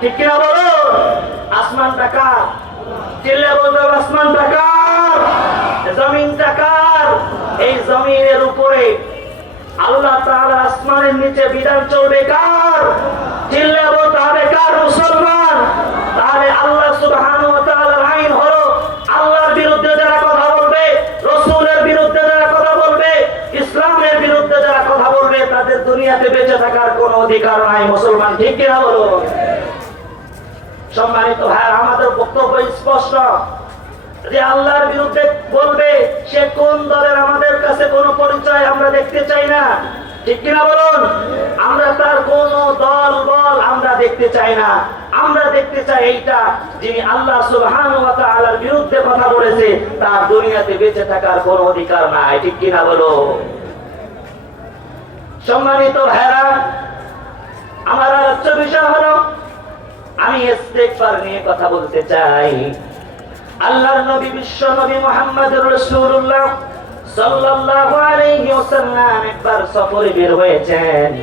ঠিক কিনা বলো? আসমানটা কার? চিল্লা বলতে হবে, আসমানটা কার? জমিনটা কার? এই জমিনের উপরে আল্লাহ তাআলা আসমানের নিচে বিধান চলবে কার? চিল্লা বলতে হবে কার? মুসলমান। তাহলে আল্লাহ সুবহানাহু ওয়া তাআলার আইন হলো আল্লাহর বিরুদ্ধে যারা কথা বলবে, রাসূলের বিরুদ্ধে যারা কথা বলবে, ইসলামের বিরুদ্ধে যারা কথা বলবে, তাদের দুনিয়াতে বেঁচে থাকার কোনো অধিকার নাই। মুসলমান ঠিক কিনা বলো? সম্মানিত ভাই, আমাদের বক্তব্য স্পষ্ট যে আল্লাহর বিরুদ্ধে বলবে সে কোন দলের, আমাদের কাছে কোনো পরিচয় আমরা দেখতে চাই না। ঠিক কিনা বলুন? আমরা তার কোন দল বল আমরা দেখতে চাই না। আমরা দেখতে চাই এইটা, যিনি আল্লাহ সুবহানাহু ওয়া তাআলার বিরুদ্ধে কথা বলেছে তার দুনিয়াতে বেঁচে থাকার কোনো অধিকার নাই। ঠিক কিনা বলো? সম্মানিত ভাইরা, আমার আলোচ্য বিষয় হলো, আমি ইস্তেগফার নিয়ে কথা বলতে চাই। আল্লাহর নবী, বিশ্ব নবী মুহাম্মদুর রাসূলুল্লাহ সাল্লাল্লাহু আলাইহি ওয়াসাল্লাম একবার সফরে বের হয়েছেন।